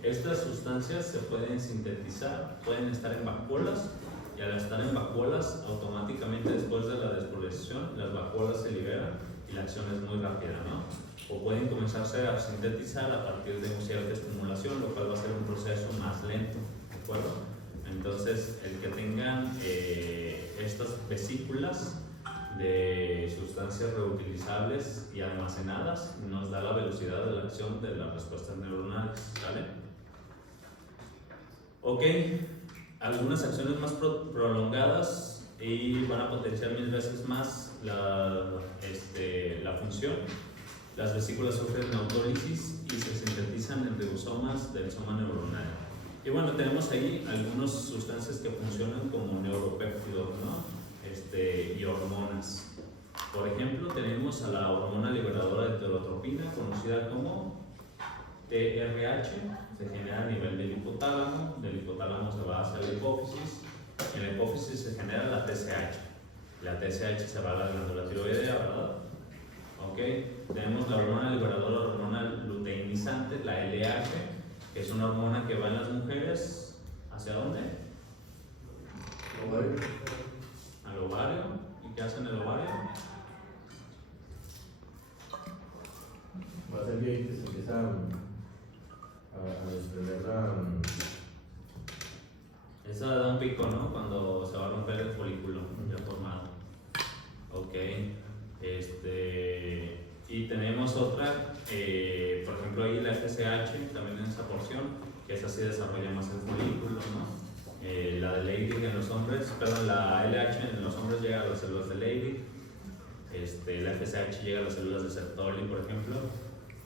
estas sustancias se pueden sintetizar, pueden estar en vacuolas, y al estar en vacuolas, automáticamente después de la despolarización, las vacuolas se liberan y la acción es muy rápida, ¿no? O pueden comenzarse a sintetizar a partir de cierta estimulación, lo cual va a ser un proceso más lento, ¿de acuerdo? Entonces, el que tengan estas vesículas de sustancias reutilizables y almacenadas nos da la velocidad de la acción de las respuestas neuronales, ¿vale? Ok, algunas acciones más prolongadas y van a potenciar 1000 veces más la función. Las vesículas sufren autólisis y se sintetizan en ribosomas del soma neuronal. Y bueno, tenemos ahí algunas sustancias que funcionan como neuropéptidos, ¿no? Y hormonas. Por ejemplo, tenemos a la hormona liberadora de pterotropina, conocida como TRH, se genera a nivel del hipotálamo se va hacia la hipófisis, en la hipófisis se genera la TSH. La TSH se va a la glándula tiroidea, ¿verdad? Ok, tenemos la hormona liberadora, hormona luteinizante, la LH, que es una hormona que va en las mujeres, ¿hacia dónde? Al ovario. ¿Y qué hace en el ovario? Va a ser que ahí se empieza a desprender la... Esa da un pico, ¿no? Cuando se va a romper el folículo ya formado. Ok. Y tenemos otra, por ejemplo ahí la FSH, también en esa porción, que esa sí desarrolla más el folículo, ¿no? La de Leydig en los hombres, perdón, la LH en los hombres llega a las células de Leydig, la FSH llega a las células de Sertoli, por ejemplo.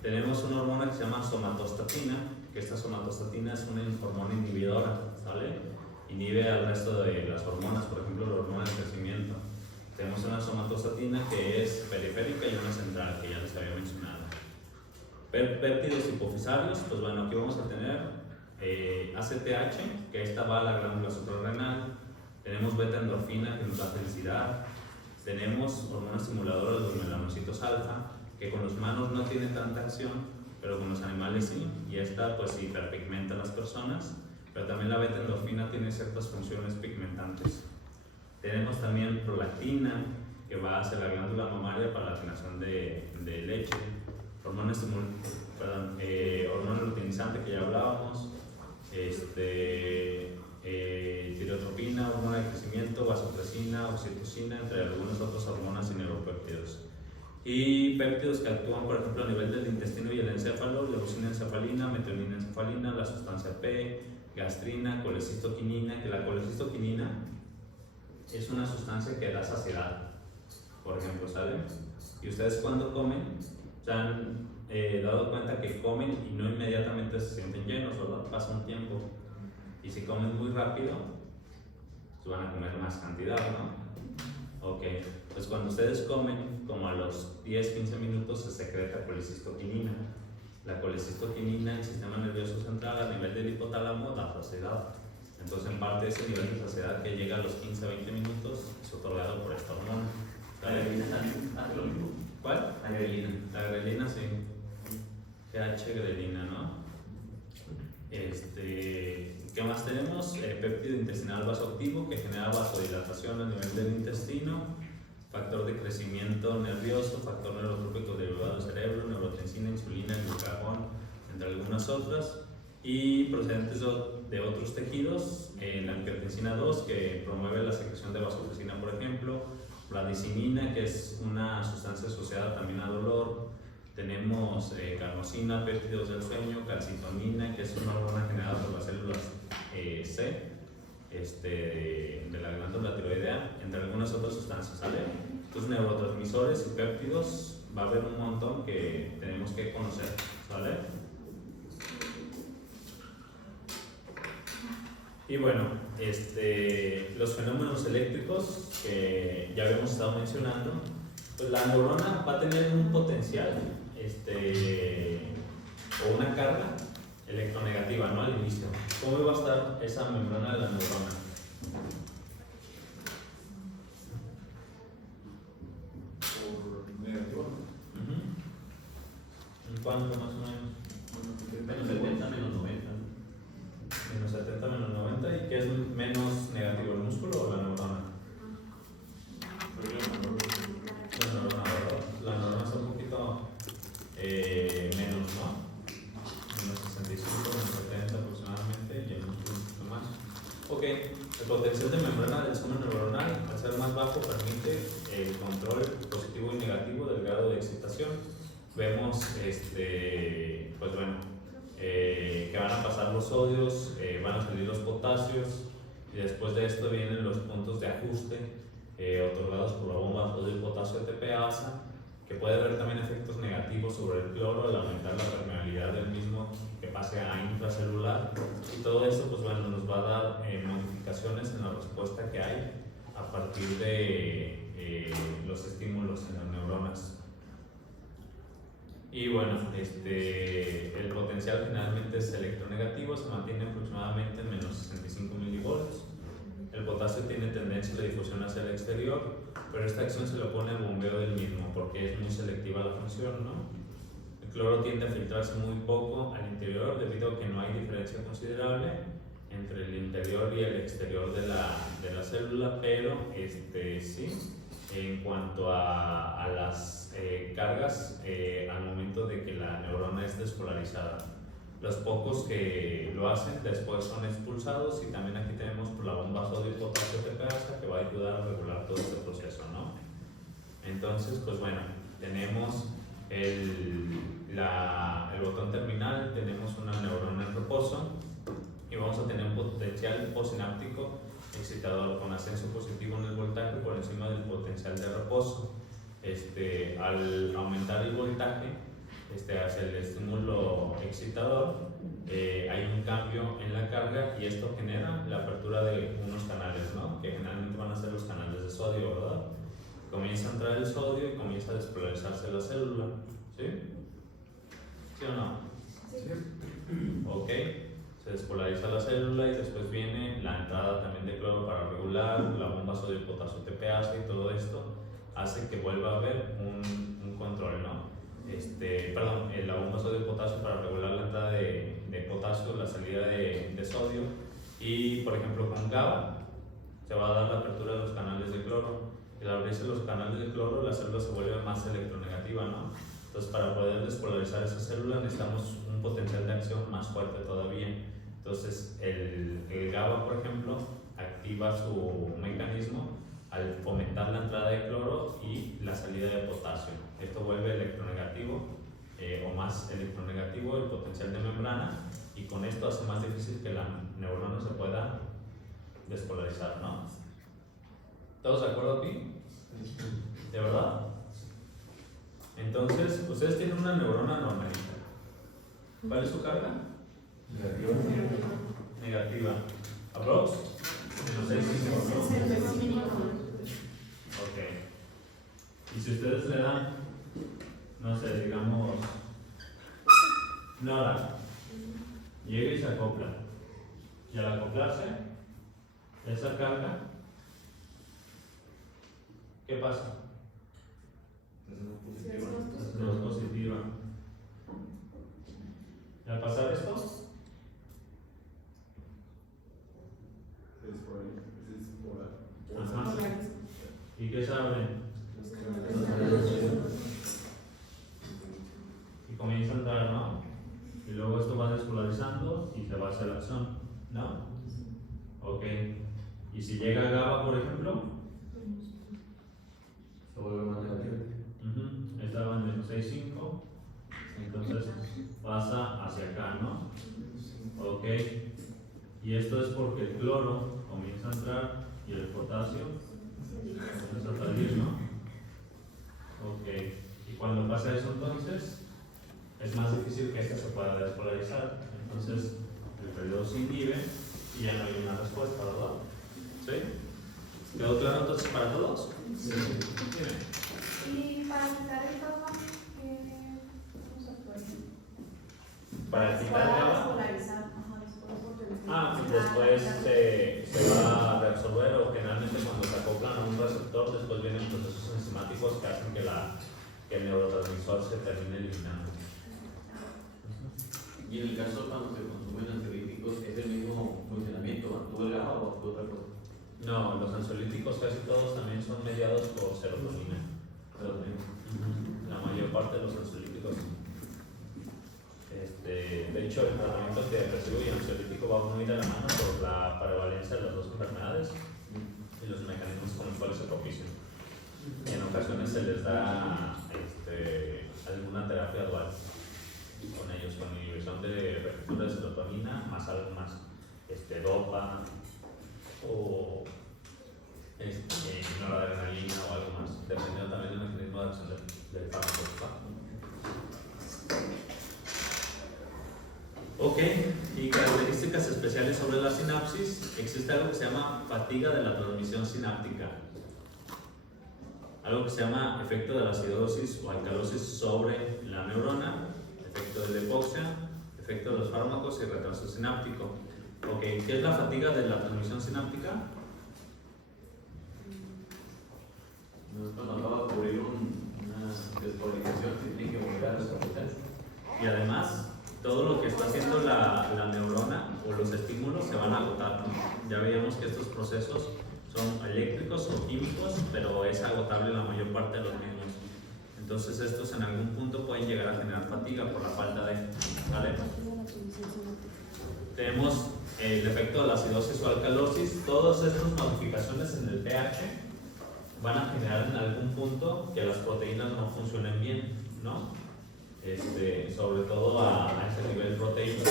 Tenemos una hormona que se llama somatostatina, que esta somatostatina es una hormona inhibidora, ¿sale? Inhibe al resto de las hormonas, por ejemplo la hormona del crecimiento. Tenemos una somatostatina que es periférica y una central, que ya les había mencionado. Péptidos hipofisarios, pues bueno, aquí vamos a tener ACTH, que esta va a la glándula suprarrenal. Tenemos beta-endorfina, que nos da felicidad. Tenemos hormonas estimuladoras de los melanocitos alfa, que con los humanos no tiene tanta acción, pero con los animales sí, y esta pues hiperpigmenta a las personas, pero también la beta-endorfina tiene ciertas funciones pigmentantes. Tenemos también prolactina, que va hacia la glándula mamaria para la generación de leche. Hormona luteinizante, que ya hablábamos. Tirotropina, hormona de crecimiento, vasopresina, oxitocina, entre algunas otras hormonas y neuropéptidos. Y péptidos que actúan, por ejemplo, a nivel del intestino y el encéfalo: leucina encefalina, metionina encefalina, la sustancia P, gastrina, colecistoquinina, que la colecistoquinina es una sustancia que da saciedad, por ejemplo, ¿saben? Y ustedes cuando comen, se han dado cuenta que comen y no inmediatamente se sienten llenos, ¿verdad? Pasa un tiempo. Y si comen muy rápido, pues van a comer más cantidad, ¿no? Ok, pues cuando ustedes comen, como a los 10-15 minutos se secreta colecistoquinina. La colecistoquinina en el sistema nervioso central, a nivel del hipotálamo, da saciedad. Entonces, en parte, ese nivel de saciedad que llega a los 15-20 minutos es otorgado por esta hormona. ¿La grelina hace lo mismo? ¿Cuál? La grelina. La grelina, sí. GH grelina, ¿no? ¿Qué más tenemos? Péptido intestinal vasoactivo, que genera vasodilatación a nivel del intestino. Factor de crecimiento nervioso, factor neurotrópico derivado del cerebro, neurotransina, insulina, glucagón, entre algunas otras. Y procedentes de otros tejidos, la angiotensina 2, que promueve la secreción de vasopresina, por ejemplo. Bradicininina, que es una sustancia asociada también a dolor. Tenemos carnosina, péptidos del sueño, calcitonina, que es una hormona generada por las células C de la glándula tiroidea, entre algunas otras sustancias, ¿sale? Entonces, neurotransmisores y péptidos, va a haber un montón que tenemos que conocer, ¿sale? Y bueno, los fenómenos eléctricos que ya habíamos estado mencionando, pues la neurona va a tener un potencial o una carga electronegativa, ¿no? Al inicio. ¿Cómo iba a estar esa membrana de la neurona? Por negativo. ¿En cuánto más o menos? Menos 70, menos 90. Menos 70, menos 90. ¿Y qué es menos negativo, el músculo o la neurona? La neurona, ¿verdad? La neurona es un poquito menos, ¿no? Menos 65, menos 70 aproximadamente, y el músculo un poquito más. Ok, el potencial de membrana del somo neuronal, al ser más bajo, permite el control positivo y negativo del grado de excitación. Vemos, pues bueno, que van a pasar los sodios, van a salir los potasios, y después de esto vienen los puntos de ajuste otorgados por la bomba sodio y potasio TPasa, que puede haber también efectos negativos sobre el cloro al aumentar la permeabilidad del mismo, que pase a intracelular, y todo esto pues bueno, nos va a dar modificaciones en la respuesta que hay a partir de los estímulos en las neuronas. Y bueno, el potencial finalmente es electronegativo, se mantiene aproximadamente en menos 65 milivolts. El potasio tiene tendencia de difusión hacia el exterior, pero esta acción se le opone al bombeo del mismo porque es muy selectiva la función, ¿no? El cloro tiende a filtrarse muy poco al interior debido a que no hay diferencia considerable entre el interior y el exterior de la célula, pero sí, en cuanto a las cargas al momento de que la neurona es despolarizada. Los pocos que lo hacen después son expulsados, y también aquí tenemos la bomba sodio y potasio TPasa que va a ayudar a regular todo este proceso, ¿no? Entonces, pues bueno, tenemos el botón terminal, tenemos una neurona en reposo y vamos a tener un potencial postsináptico excitador con ascenso positivo en el voltaje por encima del potencial de reposo. Al aumentar el voltaje hacia el estímulo excitador, hay un cambio en la carga, y esto genera la apertura de unos canales, ¿no? Que generalmente van a ser los canales de sodio, ¿verdad? Comienza a entrar el sodio y comienza a despolarizarse la célula, ¿sí? ¿Sí o no? Sí. Ok, se despolariza la célula y después viene la entrada también de cloro para regular, la bomba sodio y potasio TPasa, y todo esto hace que vuelva a haber un control, ¿no? La bomba sodio y potasio para regular la entrada de potasio, la salida de sodio, y por ejemplo con GABA se va a dar la apertura de los canales de cloro, y al abrirse los canales de cloro la célula se vuelve más electronegativa, ¿no? Entonces para poder despolarizar esa célula necesitamos un potencial de acción más fuerte todavía. Entonces el GABA, por ejemplo, activa su mecanismo al fomentar la entrada de cloro y la salida de potasio. Esto vuelve electronegativo o más electronegativo el potencial de membrana, y con esto hace más difícil que la neurona se pueda despolarizar, ¿no? ¿Todos de acuerdo aquí? ¿De verdad? Entonces, ustedes tienen una neurona normalita. ¿Cuál es su carga? Negativa. ¿Aprox? No sé si ok. Y si ustedes le dan, no sé, digamos, nada, llega y se acopla, y al acoplarse, esa carga, ¿qué pasa? Es más positiva. Y al pasar esto, ajá. ¿Y qué se abren? Y comienza a entrar, ¿no? Y luego esto va despolarizando y se va a hacer la acción, ¿no? Ok. Y si llega a GABA, por ejemplo, Se vuelve más negativo. estaba en menos 6,5, entonces pasa hacia acá, ¿no? Ok. Y esto es porque el cloro comienza a entrar y el potasio comienza a salir, ¿no? Ok. Y cuando pasa eso, entonces es más difícil que esta se pueda despolarizar. Entonces el periodo se inhibe y ya no hay una respuesta, ¿verdad? ¿Sí? ¿Quedó claro entonces para todos? Sí. Dime. Y para quitar el GABA, ¿cómo se puede? para quitar GABA. Polarizar, ajá, después potenciar. Pues después se va a reabsorber, o generalmente cuando se acoplan a un receptor, después vienen procesos enzimáticos que hacen que el neurotransmisor se termine eliminando. Y en el caso cuando se consumen ansiolíticos, ¿es el mismo funcionamiento? ¿Actúa el GABA o actúa otra cosa? No, los ansiolíticos casi todos también son mediados por serotonina. La mayor parte de los ansiolíticos. De hecho, el tratamiento antidepresivo y ansiolítico va muy de la mano por la prevalencia de las dos enfermedades y los mecanismos con los cuales se propician. Y en ocasiones se les da alguna terapia dual con ellos, con inhibición de receptores de serotonina, más algo más dopa o noradrenalina o algo más, dependiendo también del mecanismo de acción del fármaco. Ok, y características especiales sobre la sinapsis. Existe algo que se llama fatiga de la transmisión sináptica, algo que se llama efecto de la acidosis o alcalosis sobre la neurona, efecto de la hipoxia, efecto de los fármacos y retraso sináptico. Ok, ¿qué es la fatiga de la transmisión sináptica? No es cuando acaba de cubrir una despolarización que tiene que volver a desconectar. Y además, todo lo que está haciendo la neurona o los estímulos se van a agotar, ¿no? Ya veíamos que estos procesos son eléctricos o químicos, pero es agotable la mayor parte de los mismos. Entonces estos en algún punto pueden llegar a generar fatiga por la falta de... ¿Vale? Tenemos el efecto de la acidosis o alcalosis. Todas estas modificaciones en el pH van a generar en algún punto que las proteínas no funcionen bien, ¿no? Sobre todo a ese nivel proteínico.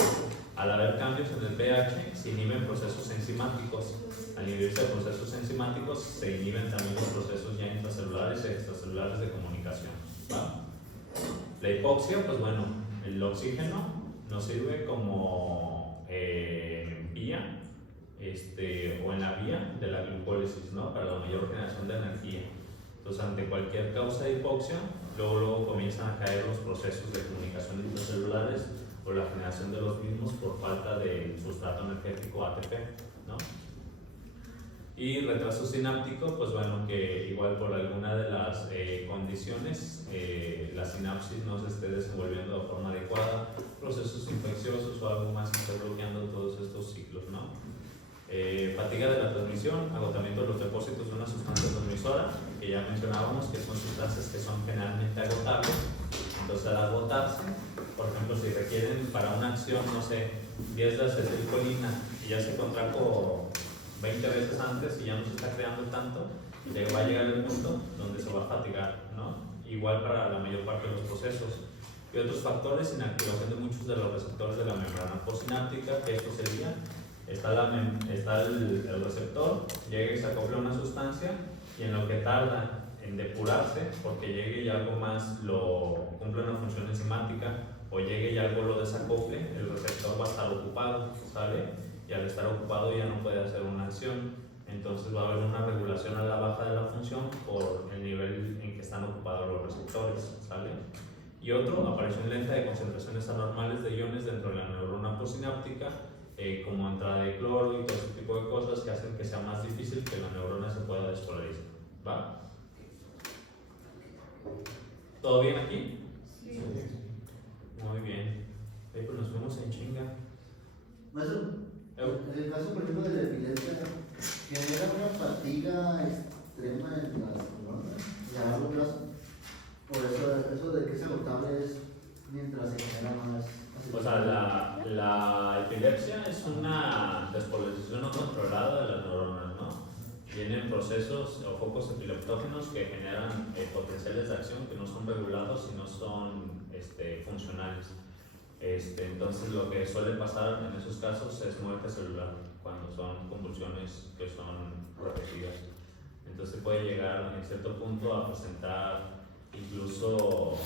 Al haber cambios en el pH, se inhiben procesos enzimáticos. Al inhibirse procesos enzimáticos, se inhiben también los procesos ya intracelulares y extracelulares de comunicación. ¿Va? La hipoxia, pues bueno, el oxígeno nos sirve como vía o en la vía de la glucólisis, ¿no? Para la mayor generación de energía. Entonces, ante cualquier causa de hipoxia, luego comienzan a caer los procesos de comunicación intracelulares o la generación de los mismos por falta del sustrato energético ATP, ¿no? Y retraso sináptico, pues bueno, que igual por alguna de las condiciones la sinapsis no se esté desenvolviendo de forma adecuada, procesos infecciosos o algo más que esté bloqueando todos estos ciclos, ¿no? Fatiga de la transmisión, agotamiento de los depósitos de una sustancia transmisora, que ya mencionábamos que son sustancias que son generalmente agotables. Entonces, al agotarse, por ejemplo, si requieren para una acción, no sé, 10 de acetilcolina y ya se contrajo 20 veces antes y ya no se está creando tanto, va a llegar el punto donde se va a fatigar, ¿no? Igual para la mayor parte de los procesos. Y otros factores, inactivación de muchos de los receptores de la membrana postsináptica, que esto sería, está el receptor, llega y se acopla una sustancia y en lo que tarda en depurarse, porque llegue y algo más lo cumple una función enzimática o llegue y algo lo desacople, el receptor va a estar ocupado, ¿sale? Y al estar ocupado ya no puede hacer una acción, entonces va a haber una regulación a la baja de la función por el nivel en que están ocupados los receptores, ¿sale? Y otro, aparición lenta de concentraciones anormales de iones dentro de la neurona postsináptica, como entrada de cloro y todo ese tipo de cosas que hacen que sea más difícil que la neurona se pueda despolarizar, ¿va? ¿Todo bien aquí? Sí. Muy bien. Pues nos fuimos en chinga. Maestro, en el caso, por ejemplo, de la epilepsia, ¿genera una fatiga extrema en las neuronas a largo plazo? Por eso de que es agotable es mientras se genera más. O sea, la epilepsia es una despolarización no controlada de las neuronas, ¿no? Vienen procesos o focos epileptógenos que generan potenciales de acción que no son regulados y no son funcionales. Entonces lo que suele pasar en esos casos es muerte celular cuando son convulsiones que son repetidas. Entonces puede llegar en cierto punto a presentar incluso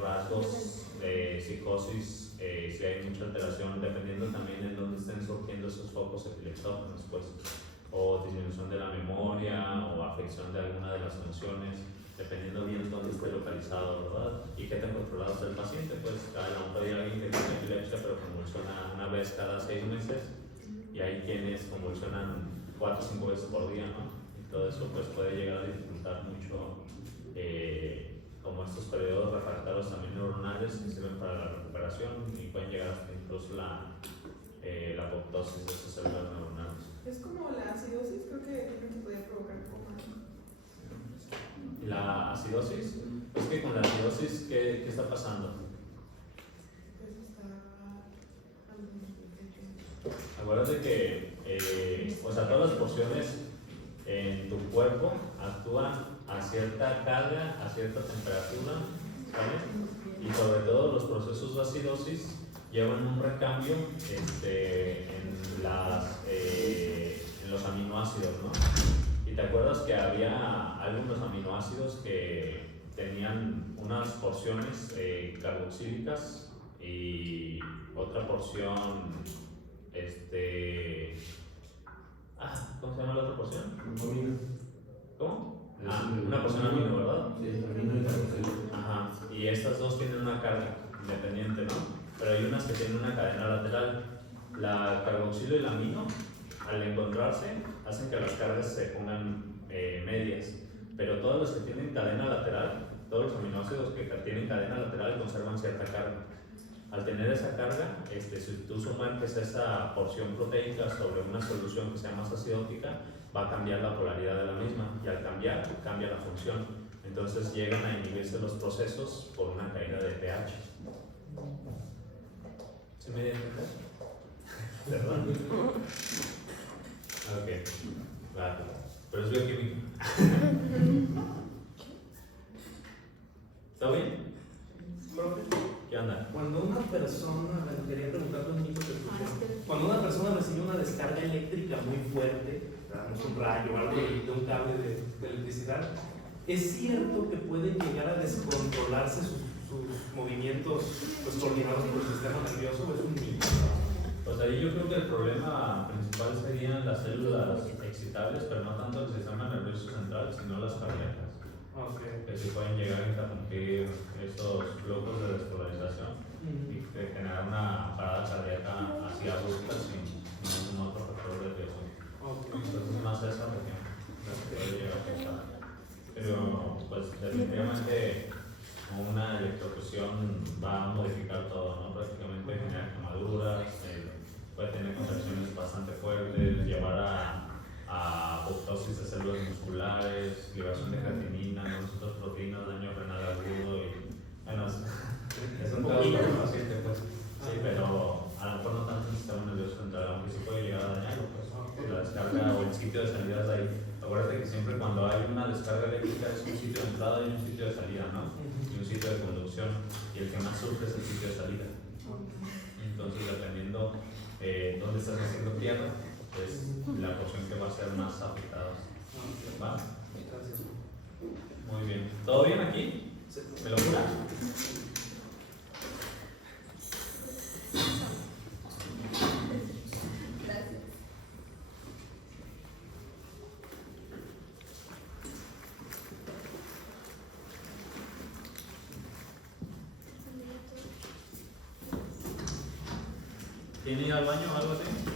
rasgos de psicosis si hay mucha alteración, dependiendo también en dónde estén surgiendo esos focos epileptógenos, pues, o disminución de la memoria o afección de alguna de las funciones. dependiendo bien dónde esté localizado, ¿verdad? Y qué tan controlado está el paciente, pues a lo mejor hay alguien que tiene epilepsia pero convulsiona una vez cada 6 meses y hay quienes convulsionan 4 o 5 veces por día, ¿no? Y todo eso pues puede llegar a dificultar mucho como estos periodos refractarios también neuronales que sirven para la recuperación y pueden llegar hasta incluso la apoptosis de esas células neuronales. Es como la acidosis, creo que tiene que poder provocar coma. La acidosis, es que con la acidosis, ¿qué está pasando? Pues está. Acuérdate que o sea, todas las porciones en tu cuerpo actúan a cierta carga, a cierta temperatura, ¿sabes? Y sobre todo los procesos de acidosis llevan un recambio en los aminoácidos, ¿no? Y te acuerdas que había algunos aminoácidos que tenían unas porciones carboxílicas y otra porción, ¿cómo se llama la otra porción? ¿Cómo? Una porción amino, ¿verdad? Sí, amino y carboxilo. Ajá, y estas dos tienen una carga independiente, ¿no? Pero hay unas que tienen una cadena lateral. La carboxilo y el amino, al encontrarse, hacen que las cargas se pongan medias. Pero todos los que tienen cadena lateral, todos los aminoácidos que tienen cadena lateral conservan cierta carga. Al tener esa carga, si tú sumerges esa porción proteica sobre una solución que sea más acidótica, va a cambiar la polaridad de la misma y al cambiar, cambia la función. Entonces llegan a inhibirse los procesos por una caída de pH. ¿Se me entiende? ¿Verdad? Ok, vale. Pero es bioquímico. ¿Está bien? Profe, ¿Qué onda? cuando una persona, quería preguntarle un poquito que escuché, cuando una persona recibe una descarga eléctrica muy fuerte, digamos un rayo o algo de un cable de electricidad, ¿es cierto que pueden llegar a descontrolarse sus movimientos pues, coordinados por el sistema nervioso? ¿O es un mito? Pues ahí yo creo que el problema principal serían las células excitables, pero no tanto el sistema nervioso central, sino las cardíacas, Okay. que sí pueden llegar a interrumpir estos flujos de despolarización y generar una parada cardíaca así abrupta sin ningún otro factor de riesgo. Okay. Entonces más esa región la que puede llegar a afectar. Pero pues definitivamente una electrocución va a modificar todo, ¿no? Prácticamente genera quemaduras, puede tener contracciones bastante fuertes, llevar a apoptosis de células musculares, liberación de creatinina, otras proteínas, daño renal agudo y bueno, es un caso para el paciente, pues. Sí, pero a lo mejor no tanto el sistema nervioso central, aunque sí puede llegar a dañarlo, pues la descarga o el sitio de salida de ahí. Acuérdate que siempre cuando hay una descarga eléctrica es un sitio de entrada y un sitio de salida, ¿no? Y un sitio de conducción, y el que más sufre es el sitio de salida. Entonces, dependiendo dónde estás haciendo tierra, es la porción que va a ser más afectada. ¿Va? Gracias. Muy bien. ¿Todo bien aquí? ¿Me lo juras? ¿Tiene ir al baño o algo así?